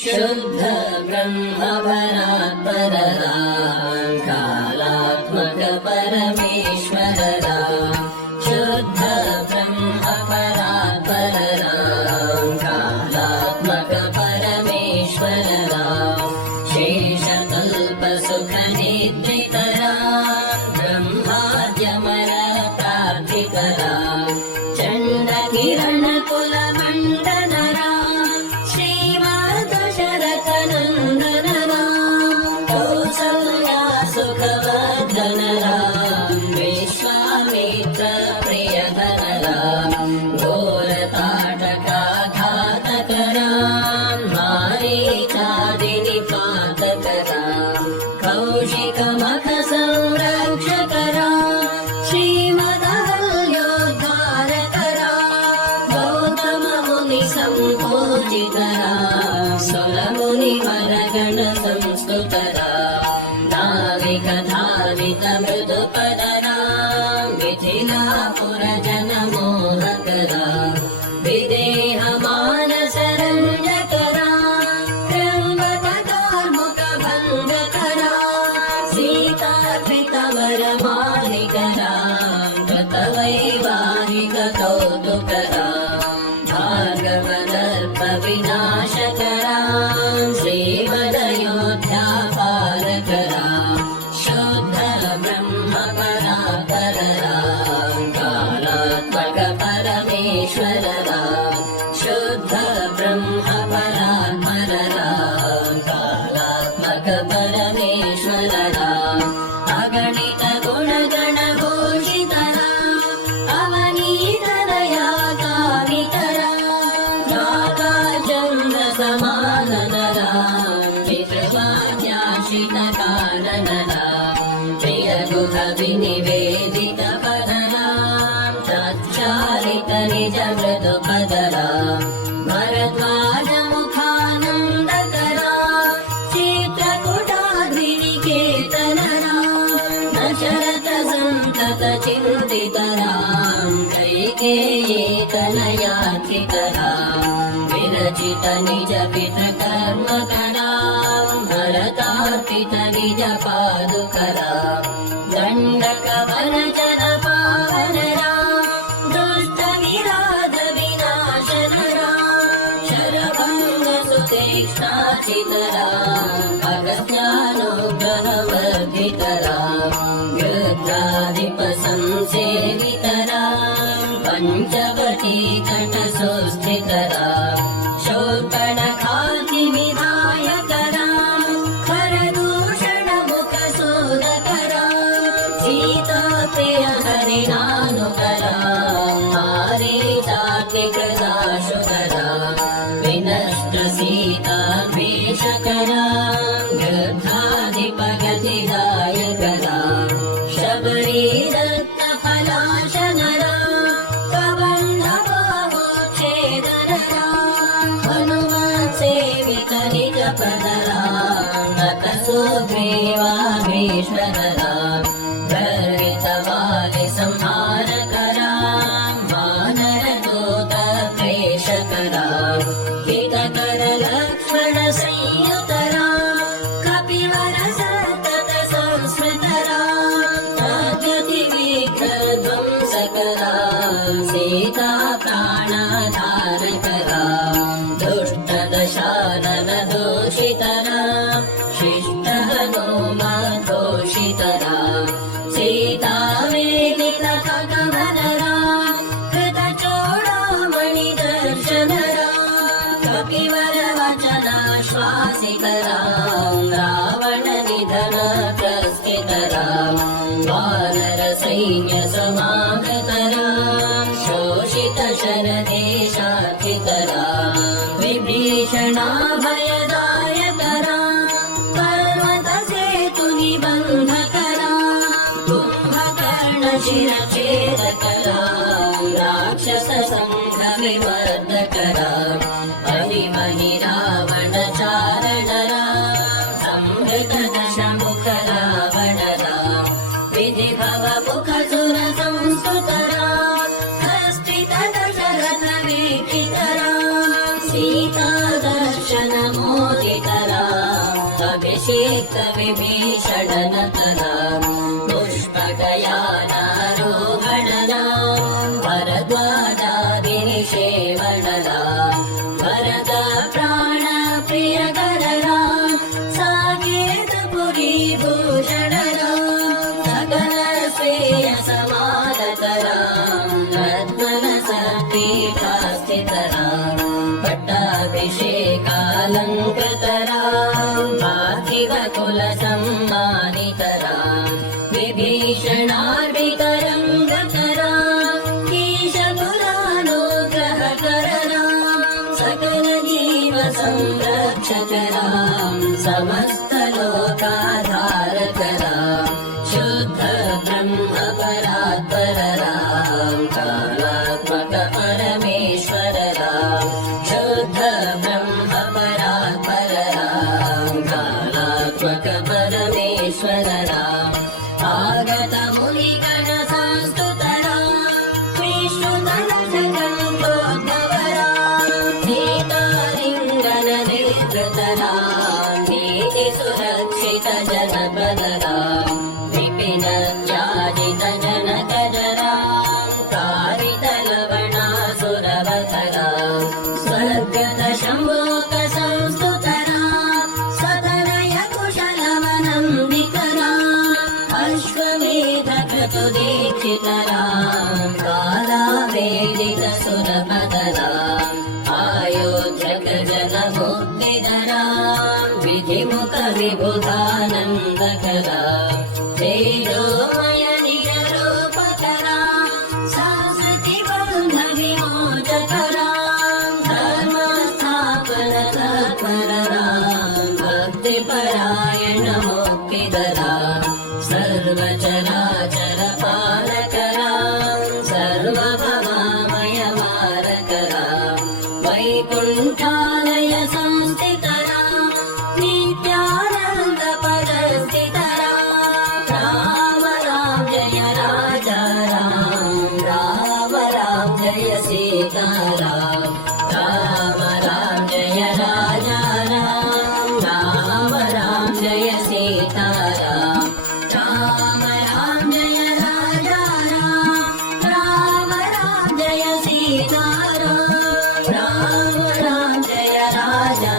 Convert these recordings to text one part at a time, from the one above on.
शुद्ध ब्रह्म परात्पर राम कालात्मक परमेश्वर राम शुद्ध ब्रह्म परात्पर राम कालात्मक परमेश्वर राम शेषकल्प सुख निद्रित राम ब्रह्माद्यमर प्रार्थित राम चण्ड किरण कुल मण्डन राम श्रीमद दशरथ नन्दन राम कौसल्या सुखवर्धन राम विश्वामित्र प्रियधन राम घोरताटका घातक राम मारीचादि निपातक राम कौशिक मख संरक्षक राम श्रीमदहल्योद्धारक राम गौतम मुनि सम्पूजित राम सुरमुनि वरगण संस्तुत राम नाविक धावित मृदुपद राम मिथिलापुर जन मोहक राम विदेह मानस रञ्जक राम त्र्यम्बक कार्मुक भङ्गक राम सीतार्पित वर मालिक राम कृतवैवाहिक कौतुक राम भार्गवदर्प विनाशक राम श्रीमदयोध्या पालक राम शुद्ध ब्रह्म परात्पर राम कालात्मक परमेश्वर राम शुद्ध ब्रह्म परात्पर राम कालात्मक परमेश्वर राम अगणित गुणगण घोषित राम अवनीत दया कामित राम रागाचन्द्र समानन राम पितृवाक्याश्रित कानन राम प्रिय गुह विनिवेदित पद राम तच्चारित निज मृदु पद राम भरद्वाज मुखानन्दक राम चित्रकूटाद्रिनिकेतन राम दशरथ सन्तत चिन्तित राम कैकेयी तनयार्चित राम विरचित निज पितृकर्मक राम भरतार्पित निज पादुक राम दण्डक वनचर पावन राम दुष्ट विराध विनाशन राम शरभङ्ग सुतीक्ष्णाचित राम अगस्त्यानुग्रह वर्धित राम गृध्राधिप संसेवित राम पञ्चवटी तट सुस्थित राम शूर्पणखाति विधायक राम खरदूषण मुख सोदक राम सीता प्रिय हरिणानुक राम मारीचाति कृताशुक राम विनष्ट सीता द्वेषक राम गृध्राधिपगतिदायक राम शबरी दत्त फलाशन राम कबन्धबाहुच्छेदन राम हनुमत् सेवित निज पद राम नत सुग्रीवाभीष्मर राम गर्वित वालि संहारक राम वानर दूत प्रेषक राम हितकर लक्ष्मण संयुत राम कपिवर सन्तत संस्मृत राम प्रगति विघ्नध्वंसक राम सीता प्राणधारक राम दुष्ट दशानन दोषित राम शिष्ट हनुमद्घोषित राम सीता वेदित खगवन राम कृत चूडामणि दर्शन राम कपिवर वचनाश्वासित राम रावण निधन प्रस्थित राम वानर सैन्य समागत राम शोषित शरदेशार्चित राम विभीषणाभयदायक राम पर्वत सेतु निबन्धक राम कुम्भकर्ण शिरच्छेदक राम राक्षस संघ विवर्धक राम हरिमहि रावण चारण राम संहृत दशमुख रावण राम विधि भव मुख सुर संस्तुत राम हस्तित दशरथ वीक्षित राम सीता दर्शन मोद विभीषणनतरा पुष्पगयानारोहणना वरद्वाजादिनिषेवणना वरद प्राणप्रियकरना साकेतपुरी भूषणना सकल श्रेयसमानतरा रत्नसत्पीठास्थितरा पट्टाभिषेकालङ्कृतरा पार्थिवकुलसम्मानितरा विभीषणार्भितरङ्गतरा ईशकुलानुग्रहकरना सकलजीवसंरक्षकरा समस्तलोकाधारकरा शुद्ध ब्रह्मपरात्पररा कालात्मक परमेश्वररा शुद्ध ब्रह्मपरात्पररा कालात्मक परमेश्वररा आगत मुनिगणसंस्तुतरा विष्णुतनकण्ठोद्भवरा सीतालिङ्गननिर्वृतरा नीतिसुरक्षित जनपदरा विपिन याजित जनकजरा कारितलवणासुरवतरा स्वर्गत शम्भोक संस्तुतरा सतनय कुशलवनम्बितरा अश्वमेधक्रतुदीक्षितरा कालावेदित सुरपदरा आयोध्यक जनमुक्तिधरा विधिमुख विबुधानन्दकरा तेजोमय निजरूपकरा संस्कृति बन्ध विमोचकरा धर्मस्थापन तत्पररा भक्तिपरायण मुक्तिदरा सर्वचराचर पालकरा सर्वभवामय मारकरा वैकुण्ठालय संस्थितरा नित्यानन्द पदस्थितरा राम राम जय राजा राम राम जय सीताराम राम राम जय राजा राम राम जय सीताराम राम राम जय राजा राम राम जय सीताराम राम राम जय राजा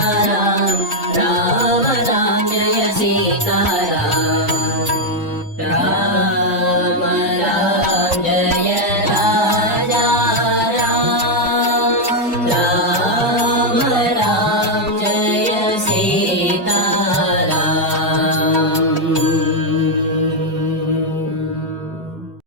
राम राम जय सीताराम राम राम जय राजा राम राम जय